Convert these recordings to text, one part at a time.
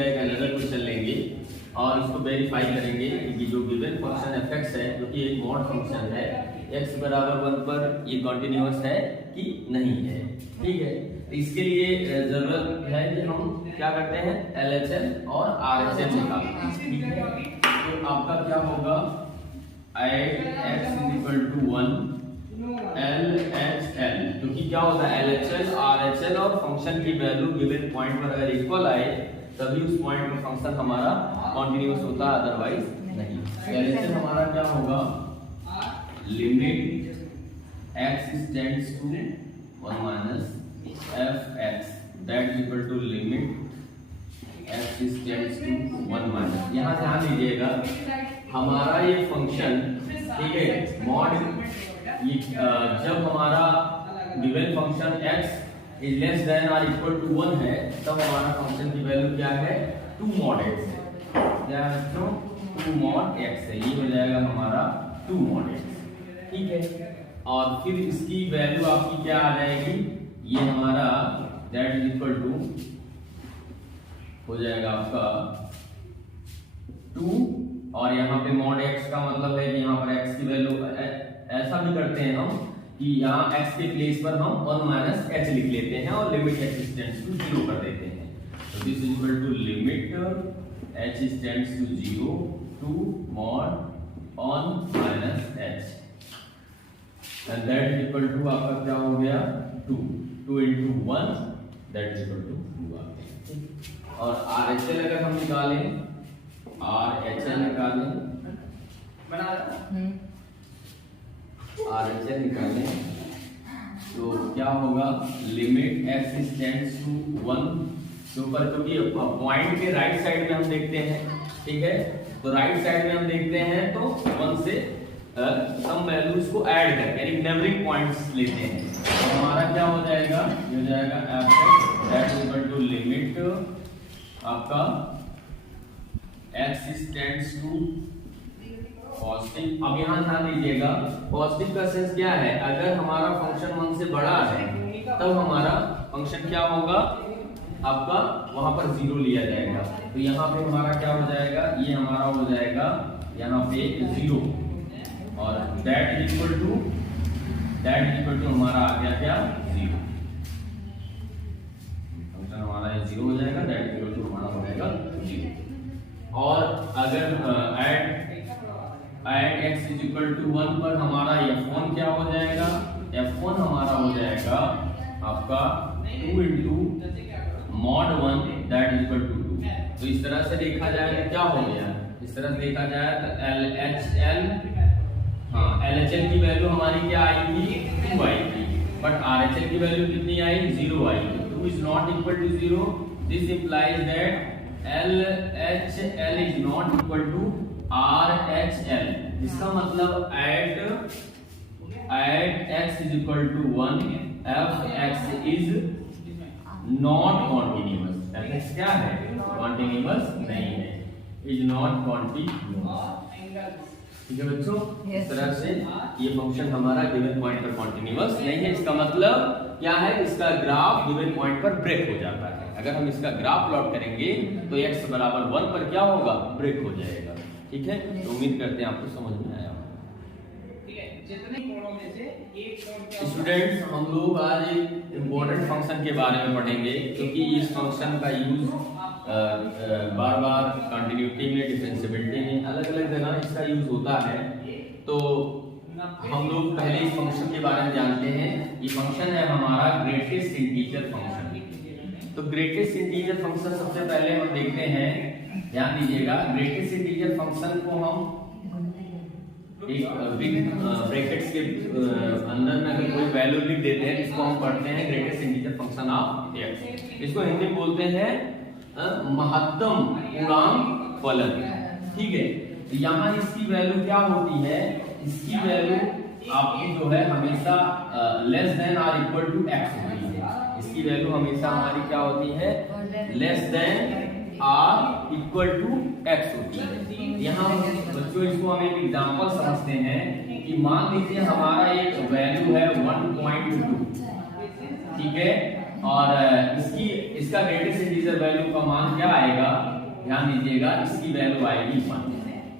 का एक another question लेंगे और इसको वेरीफाई करेंगे कि जो गिवन फंक्शन fx है जो कि एक मॉड फंक्शन है x बराबर 1 पर ये कॉन्टिन्यूअस है कि नहीं है। ठीक है, तो इसके लिए जरूरत है कि हम क्या करते हैं LHS और RHS निकालते हैं। ठीक है, तो आपका क्या होगा x = 1 LHL, क्योंकि क्या होता है LHL RHL और फंक्शन की वैल्यू गिवन पॉइंट पर अगर इक्वल आए तभी उस पॉइंट पर फंक्शन हमारा कॉन्टिन्यूअस होता है, अदरवाइज नहीं। LHL हमारा क्या होगा limit x tends to 1 minus fx that is equal to limit x tends to 1 minus. यहाँ ध्यान दीजिएगा हमारा ये फंक्शन, ठीक है, मॉड ये जब हमारा given function x is less than और इक्वल टू 1 है तब हमारा फंक्शन की वैल्यू क्या है 2 mod x है। क्या है बच्चों 2 mod x है, ये हो जाएगा हमारा 2 mod x। ठीक है, और फिर इसकी वैल्यू आपकी क्या आ जाएगी, ये हमारा दैट इज इक्वल टू हो जाएगा आपका 2 और यहाँ पे mod x का मतलब है कि यहाँ पर x की वैल्यू ऐसा भी करते हैं हम कि यहाँ x के प्लेस पर हम 1 माइनस h लिख लेते हैं और लिमिट h टेंड्स टू 0 कर देते हैं। तो this is equal to limit h tends to 0 to mod 1 minus h and that is equal to आपका क्या हो गया 2 into 1 that is equal to 2 आते हैं। और RHL अगर हम निकालें RHL निकालें तो क्या होगा लिमिट x टेंड्स टू 1 के ऊपर, क्योंकि पॉइंट के राइट साइड में हम देखते हैं, ठीक है, तो राइट साइड में हम देखते हैं तो 1 से सम वैल्यूज को ऐड करके यानी नेबरिंग पॉइंट्स लेते हैं। तो हमारा क्या हो जाएगा, ये हो जाएगा f that is equal to limit आपका x टेंड्स टू पॉजिटिव। अब यहाँ ध्यान दीजिएगा पॉजिटिव का सेंस क्या है, अगर हमारा फंक्शन 1 से बड़ा है तब हमारा फंक्शन क्या होगा आपका वहां पर 0 लिया जाएगा। तो यहाँ पे हमारा क्या हो जाएगा, ये हमारा हो जाएगा यहाँ पे 0 और दैट इज इक्वल टू हमारा आ गया क्या 0, फंक्शन हमारा 0 हो जाएगा, दैट इज इक्वल टू हमारा हो जाएगा 0। और अगर at x is equal to 1 पर हमारा f1 क्या हो जाएगा, f1 हमारा हो जाएगा आपका 2 into mod 1 that is equal to 2। तो इस तरह से देखा जाए तो क्या हो गया, इस तरह से देखा जाए तो LHL की वैल्यू हमारी क्या आएगी 2 आएगी, बट RHL की वैल्यू कितनी आई 0 आई। 2 is not equal to 0, this implies that LHL is not equal to RHL। इसका मतलब at x is equal to 1 fx is not continuous. fx क्या है कॉन्टिन्यूअस नहीं है, इज नॉट कॉन्टिन्यूअस। ठीक है बच्चों, इस तरह से ये फंक्शन हमारा गिवन पॉइंट पर कॉन्टिन्यूअस नहीं है। इसका मतलब क्या है, इसका ग्राफ गिवन पॉइंट पर ब्रेक हो जाता है। अगर हम इसका ग्राफ प्लॉट करेंगे तो x बराबर 1 पर क्या होगा ब्रेक हो जाएगा। ठीक है, तो उम्मीद करते हैं आपको समझ में आया। ठीक है, जितने कोणों में से एक कोण स्टूडेंट्स हम लोग आज एक इंपॉर्टेंट फंक्शन के बारे में पढ़ेंगे, क्योंकि इस फंक्शन का यूज बार बार कंटिन्यूटी में, डिफरेंशिएबिलिटी में, अलग अलग जगह इसका यूज होता है। तो हम लोग पहले इस फंक्शन के बारे में जानते हैं। ये फंक्शन है हमारा ग्रेटेस्ट इंटीजर फंक्शन। तो ग्रेटेस्ट इंटीजर फंक्शन सबसे पहले हम देखते हैं, ध्यान दीजिएगा, ग्रेटेस्ट इंटीजर फंक्शन को हम एक बिग ब्रैकेट्स के अंदर में अगर कोई वैल्यू लिख देते हैं, इसको हम पढ़ते हैं greatest integer function of x। इसको हिंदी में बोलते हैं महत्तम पूर्णांक फलन। ठीक है, तो यहाँ इसकी वैल्यू क्या होती है, इसकी वैल्यू आपकी जो है हमेशा लेस देन और इक्वल टू x होती है। इसकी वैल्यू हमेशा हमारी क्या होती है less than r equal to x होती है। यहाँ बच्चों इसको हम एक एग्जांपल समझते हैं कि मान लीजिए हमारा एक वैल्यू है 1.2, ठीक है, और इसका ग्रेटेस्ट इंटीजर वैल्यू का मान क्या आएगा ध्यान दीजिएगा इसकी वैल्यू आएगी 1।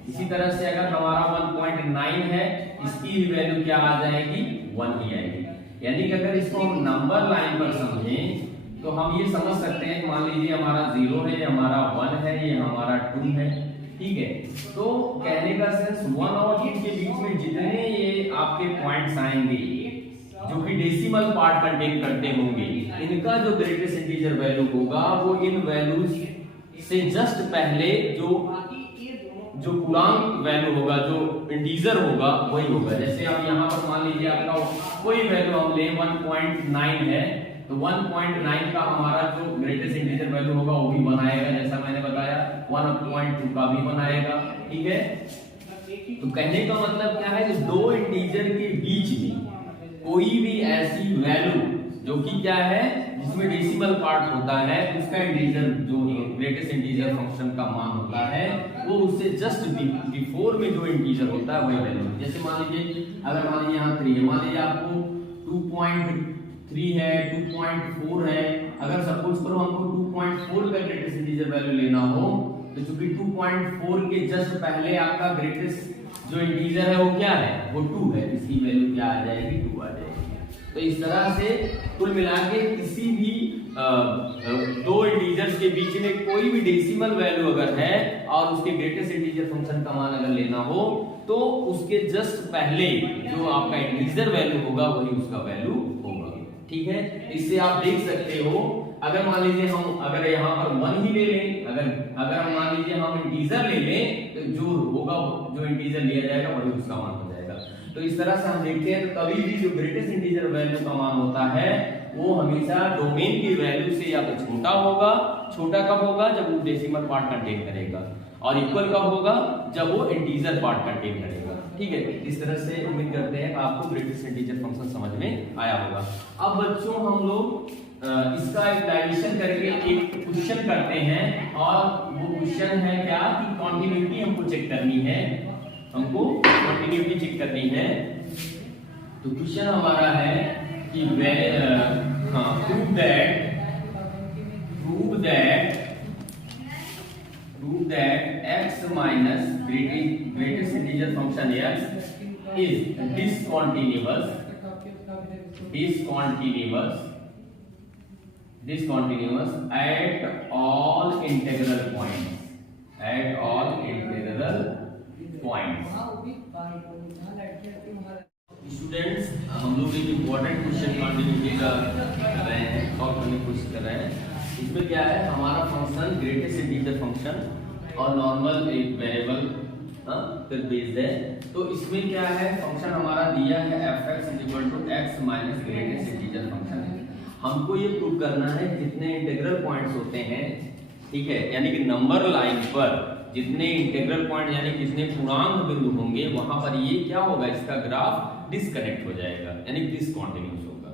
इसी तरह से अगर हमारा 1.9 है, इसकी वैल्यू क्या आ जाएगी, 1 ही आएगी। यानी कि अगर इसको हम नंबर लाइन पर समझें तो हम ये समझ सकते हैं, मान लीजिए हमारा 0 है, ये हमारा 1 है, ये हमारा 2 है, ठीक है। तो कहने का सेंस 1 और 2 के बीच में जितने ये आपके पॉइंट्स आएंगे जो कि डेसिमल पार्ट कंटेन करते होंगे, इनका जो ग्रेटेस्ट इंटीजर वैल्यू होगा वो इन वैल्यूज से जस्ट पहले जो पूर्णांक वैल्यू होगा, जो इंटीजर होगा वही होगा। जैसे अब यहाँ पर मान लीजिए आपका कोई वैल्यू हम ले 1.9 है, तो 1.9 का हमारा जो ग्रेटेस्ट इंटीजर वैल्यू होगा वो भी बनाएगा, जैसा मैंने बताया 1.2 का भी बनाएगा, ठीक है। तो कहने का मतलब क्या है कि दो इंटीजर के बीच में कोई भी ऐसी वैल्यू जो कि क्या है जिसमें डेसिमल पार्ट होता है, उसका इंटीजर जो ग्रेटेस्ट इंटीजर फंक्शन का मान होता है वो उससे जस्ट बिफोर में जो इंटीजर होता है वही वैल्यू। जैसे मान लीजिए अगर मान लीजिए यहाँ 3 है, मान लीजिए आपको 2.3 है, 2.4 है, अगर सपोज करो हमको 2.4 का ग्रेटेस्ट इंटीजर वैल्यू लेना हो तो चूंकि 2.4 के जस्ट पहले आपका ग्रेटेस्ट जो इंटीजर है वो क्या है, वो 2 है, इसकी वैल्यू क्या आ जाएगी, 2 आ जाएगी। तो इस तरह से कुल मिला के किसी भी दो इंटीजर्स के बीच में कोई भी डेसिमल वैल्यू अगर है और उसके ग्रेटेस्ट इंटीजर फंक्शन का मान अगर लेना हो तो उसके जस्ट पहले जो आपका इंटीजर वैल्यू होगा वही उसका वैल्यू होगा, ठीक है। इससे आप देख सकते हो अगर मान लीजिए हम अगर यहाँ पर 1 ही ले लें, अगर हम मान लीजिए हम इंटीजर ले लें तो जो होगा जो इंटीजर लिया जाएगा वही उसका मान हो जाएगा। तो इस तरह से हम देखते हैं तो कभी भी जो ग्रेटेस्ट इंटीजर वैल्यू का मान होता है वो हमेशा डोमेन की वैल्यू से या तो छोटा होगा। छोटा कब होगा, जब वो डेसिमल पार्ट कंटेन करेगा, और इक्वल कब होगा, जब वो इंटीजर पार्ट कंटेन करेगा, ठीक है। इस तरह से उम्मीद करते हैं आपको ग्रेटेस्ट इंटीजर फंक्शन समझ में आया होगा। अब बच्चों हम लोग इसका एक डाइविजन करके एक क्वेश्चन करते हैं, और वो क्वेश्चन है क्या कि कॉन्टिन्यूटी हमको चेक करनी है, हमको कॉन्टिन्यूटी चेक करनी है। तो क्वेश्चन हमारा है कि prove that x minus greatest integer function x is discontinuous at all integral points। Students हम लोग एक इम्पोर्टेंट क्वेश्चन कॉन्टिन्यूटी का कर रहे हैं, सॉल्व करने की कोशिश कर रहे हैं। इसमें क्या है, हमारा फंक्शन ग्रेटेस्ट इंटीजर फंक्शन और नॉर्मल एक वेरिएबल पर बेस्ड है। तो इसमें क्या है, फंक्शन हमारा दिया है fx = x minus greatest integer function है। हमको ये प्रूव करना है जितने इंटीग्रल पॉइंट्स होते हैं, ठीक है, यानी कि नंबर लाइन पर जितने इंटीग्रल पॉइंट यानी जितने पूर्णांक बिंदु होंगे वहां पर ये क्या होगा, इसका ग्राफ डिस्कनेक्ट हो जाएगा, यानी डिसकंटीन्यूअस होगा,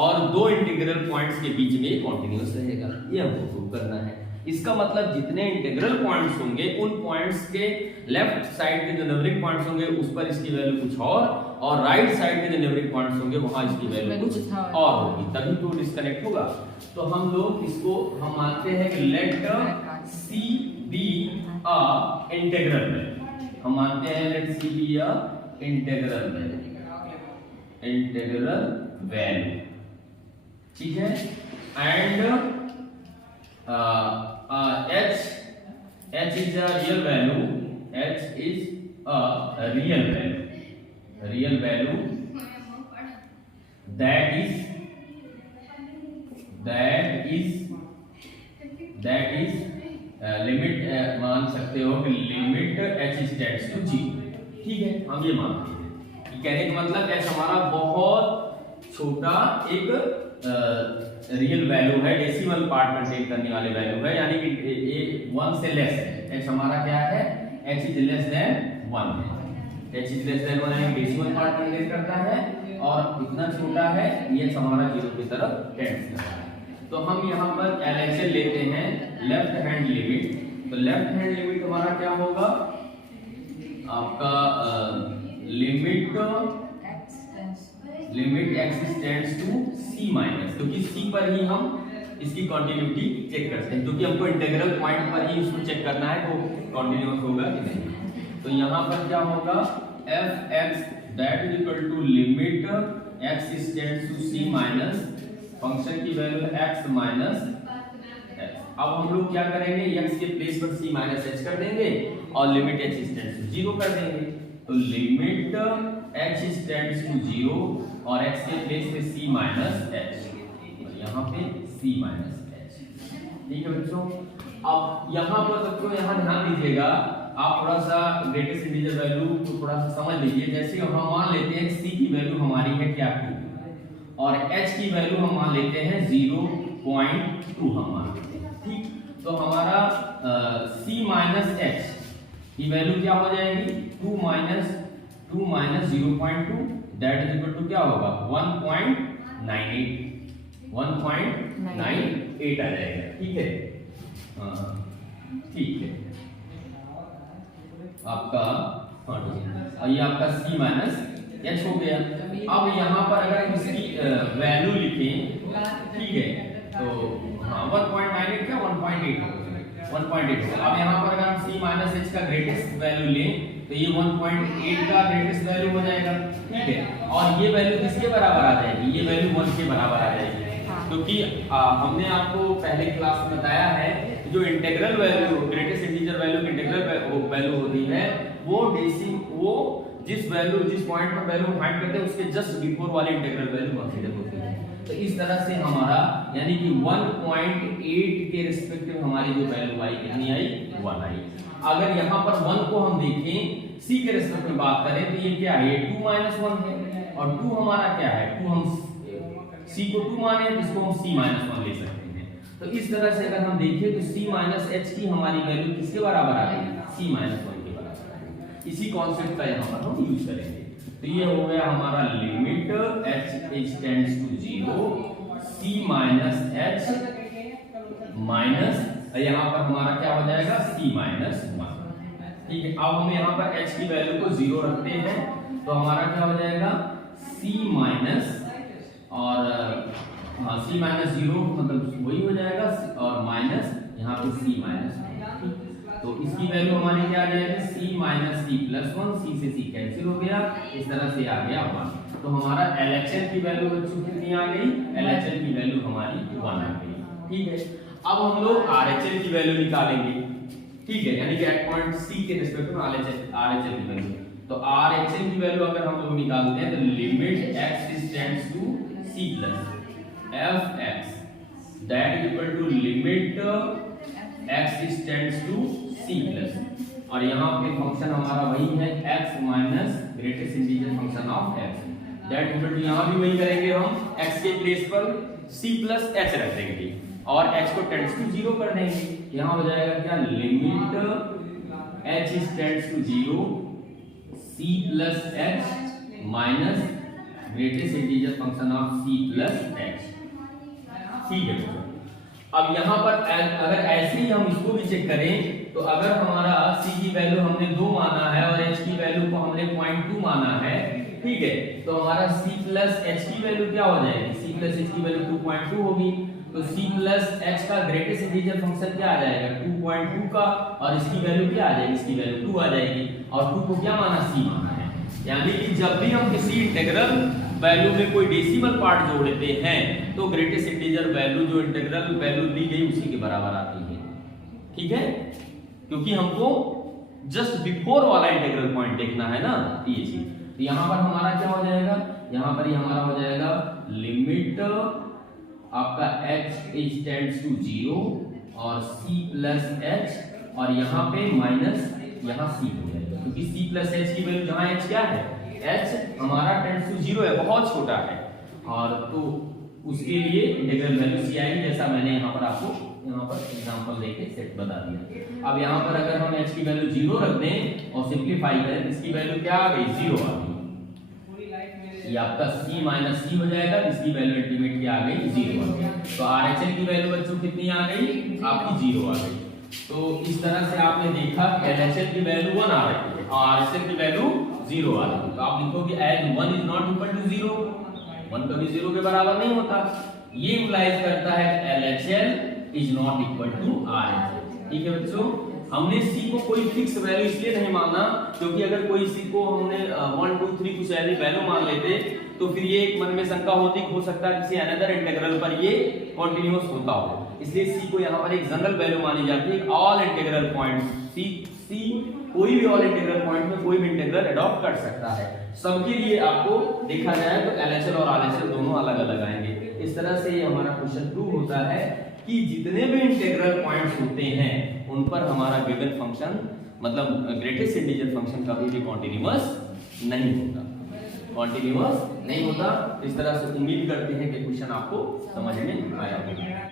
और दो इंटीग्रल पॉइंट्स के बीच में कॉन्टिन्यूअस रहेगा। ये हमको प्रूव करना है। इसका मतलब जितने इंटीग्रल पॉइंट्स होंगे उन पॉइंट्स के लेफ्ट साइड के जो नेबरिंग पॉइंट्स होंगे उस पर इसकी वैल्यू कुछ और राइट साइड के जो नेबरिंग पॉइंट्स होंगे वहां इसकी वैल्यू कुछ और होगी, तभी तो डिस्कनेक्ट होगा। तो हम लोग इसको हम मानते हैं कि let C be a integral value, हम मानते हैं let C be a integral value, ठीक है। And h is a real value, that is limit मान सकते हो कि लिमिट h टेंड्स टू 0, ठीक है। हम ये मानते हैं कि कहने का मतलब h हमारा बहुत छोटा एक रियल वैल्यू है, डेसिमल पार्ट कंटेन करने वाले वैल्यू है, यानी कि ये 1 से लेस है। h हमारा क्या है, h इज लेस देन 1 है, h इज लेस देन 1 यानी डेसिमल पार्ट कंटेन करता है, और इतना छोटा है ये हमारा 0 की तरफ टेंड्स करता है। तो हम यहाँ पर LHS लेते हैं लेफ्ट हैंड लिमिट। तो लेफ्ट हैंड लिमिट हमारा क्या होगा, आपका limit x tends to c minus, क्योंकि c पर ही हम इसकी कंटिन्यूटी चेक करते हैं, क्योंकि हमको इंटीग्रल पॉइंट पर ही इसको चेक करना है तो कंटिन्यूअस होगा कि नहीं। तो यहाँ पर क्या होगा, f(x) that is equal to limit x tends to c minus function की वैल्यू x माइनस h। अब हम लोग क्या करेंगे, x के प्लेस पर c माइनस h कर देंगे और लिमिट h टेंड्स टू 0 कर देंगे। तो लिमिट h टेंड्स टू 0 और x के प्लेस पे c माइनस h, और यहाँ पे c माइनस h। ठीक है बच्चों। अब यहाँ पर बच्चों यहाँ ध्यान दीजिएगा, आप थोड़ा सा ग्रेटेस्ट इंटीजर वैल्यू को थोड़ा सा समझ लीजिए। जैसे हम मान लेते हैं c की वैल्यू हमारी है क्या 2 और h की वैल्यू हम मान लेते हैं 0.2 हम मान लेते हैं। ठीक, तो हमारा c माइनस h की वैल्यू क्या हो जाएगी, 2 minus 0.2 that is equal to क्या होगा 1.98 आ जाएगा। ठीक है, ठीक है आपका, और ये आपका c माइनस h हो गया। अब यहाँ पर अगर हम इसकी वैल्यू लिखें, ठीक है, तो हाँ 1.98 क्या 1.8 होगा। अब यहाँ पर अगर हम c माइनस h का ग्रेटेस्ट वैल्यू लें तो ये 1.8 का ग्रेटेस्ट वैल्यू हो जाएगा। ठीक है, और ये वैल्यू किसके बराबर आ जाएगी, ये वैल्यू 1 के बराबर आ जाएगी, क्योंकि हमने आपको पहले क्लास में बताया है जो integral value greatest integer value की इंटीग्रल वैल्यू होती है वो जिस पॉइंट पर वैल्यू फाइंड करते हैं उसके जस्ट बिफोर वाले इंटीग्रल वैल्यू कंसीडर होती है। तो इस तरह से हमारा यानी कि 1.8 के रिस्पेक्टिव हमारी जो वैल्यू आई कितनी आई 1 आई। अगर यहाँ पर 1 को हम देखें c के रिस्पेक्ट में बात करें तो ये क्या है, ये 2 माइनस 1 है, और 2 हमारा क्या है, 2 हम c को 2 माने तो इसको हम c माइनस 1 ले सकते हैं। तो इस तरह से अगर हम देखें तो c माइनस h की हमारी वैल्यू किसके बराबर आ गई, c माइनस 1 के बराबर आ गई। इसी कॉन्सेप्ट का यहाँ पर हम यूज करेंगे। तो ये हो गया हमारा limit h tends to 0 c minus h minus यहाँ पर हमारा क्या हो जाएगा c माइनस 1। ठीक है, अब हम यहाँ पर h की वैल्यू को 0 रखते हैं तो हमारा क्या हो जाएगा c माइनस और c माइनस 0 मतलब वही हो जाएगा और माइनस यहाँ पे c माइनस 1। तो इसकी वैल्यू हमारी क्या आ जाएगी c minus c plus 1, c से c कैंसिल हो गया, इस तरह से आ गया 1। तो हमारा LHS की वैल्यू बच्चों कितनी आ गई, LHS की वैल्यू हमारी 1 आ गई। ठीक है, अब हम लोग RHS की वैल्यू निकालेंगे। ठीक है, यानी कि एट पॉइंट C के रिस्पेक्ट में RHS की वैल्यू। तो RHS की वैल्यू अगर हम लोग निकालते हैं तो limit x tends to c plus f(x) that is equal to limit x tends to c plus, और यहाँ पे फंक्शन हमारा वही है x minus greatest integer function of x that is equal to, यहाँ भी वही करेंगे हम x के प्लेस पर c प्लस h रख देंगे और h को टेंड्स टू 0 कर देंगे। यहाँ हो जाएगा क्या, limit h tends to 0 c plus h minus greatest integer function of c plus h। ठीक है, अब यहाँ पर अगर ऐसे ही हम इसको भी चेक करें तो अगर हमारा c की वैल्यू हमने 2 माना है और h की वैल्यू को हमने 0.2 माना है, ठीक है, तो हमारा c प्लस h की वैल्यू क्या हो जाएगी, c प्लस h की वैल्यू 2.2 होगी। तो c प्लस h का ग्रेटेस्ट इंटीजर फंक्शन क्या आ जाएगा 2.2 का, और इसकी वैल्यू क्या आ जाएगी, इसकी वैल्यू 2 आ जाएगी, और 2 को क्या माना, c माना है। यानी कि जब भी हम किसी इंटीग्रल वैल्यू में कोई डेसिमल पार्ट जोड़ते हैं तो ग्रेटेस्ट इंटीजर वैल्यू जो इंटीग्रल वैल्यू दी गई उसी के बराबर आती है। ठीक है, क्योंकि हमको जस्ट बिफोर वाला इंटीग्रल पॉइंट देखना है ना, ये चीज। तो यहाँ पर हमारा क्या हो जाएगा, यहाँ पर ये हमारा हो जाएगा लिमिट आपका h टेंड्स टू 0 और c प्लस h, और यहाँ पे माइनस यहाँ c हो जाएगा, क्योंकि c प्लस h की वैल्यू जहाँ h क्या है, h हमारा टेंड्स टू 0 है, बहुत छोटा है, और तो उसके लिए इंटीग्रल वैल्यू c आएगी, जैसा मैंने यहाँ पर आपको यहाँ पर एग्जांपल देके सेट बता दिया। अब यहाँ पर अगर हम h की वैल्यू 0 रख दें और सिंपलीफाई करें, इसकी वैल्यू क्या आ गई, 0 आ गई। ये आपका c माइनस c हो जाएगा, इसकी वैल्यू अल्टीमेट क्या आ गई, 0 आ गई। तो RHS की वैल्यू बच्चों कितनी आ गई, आपकी 0 आ गई। तो इस तरह से आपने देखा LHS की वैल्यू 1 आ रही है और RHS की वैल्यू 0 आ रही है। तो आप लिखोगे as 1 is not equal to 0, 1 कभी 0 के बराबर नहीं होता। ये यूटिलाइज करता है LHL is not equal to RHL। ठीक है बच्चों, हमने C को कोई फिक्स वैल्यू इसलिए नहीं माना क्योंकि अगर कोई C को हमने 1 2 3 कुछ ऐसी वैल्यू मान लेते तो फिर ये एक मन में शंका होती, हो सकता है किसी अनदर इंटीग्रल पर ये कंटीन्यूअस होता हो, इसलिए C को यहाँ पर एक जनरल वैल्यू मानी जाती है। ऑल इंटीग्रल पॉइंट C कोई भी ऑल इंटीग्रल पॉइंट में कोई भी इंटीग्रल अडॉप्ट कर सकता है। सबके लिए आपको देखा जाए तो LHL और RHL दोनों अलग अलग आएंगे। इस तरह से ये हमारा क्वेश्चन प्रूव होता है कि जितने भी इंटीग्रल पॉइंट्स होते हैं उन पर हमारा गिवन फंक्शन मतलब ग्रेटेस्ट इंटीजर फंक्शन कभी भी कॉन्टिन्यूअस नहीं होता, कॉन्टिन्यूअस नहीं होता। इस तरह से उम्मीद करते हैं कि क्वेश्चन आपको समझ में आया होगा।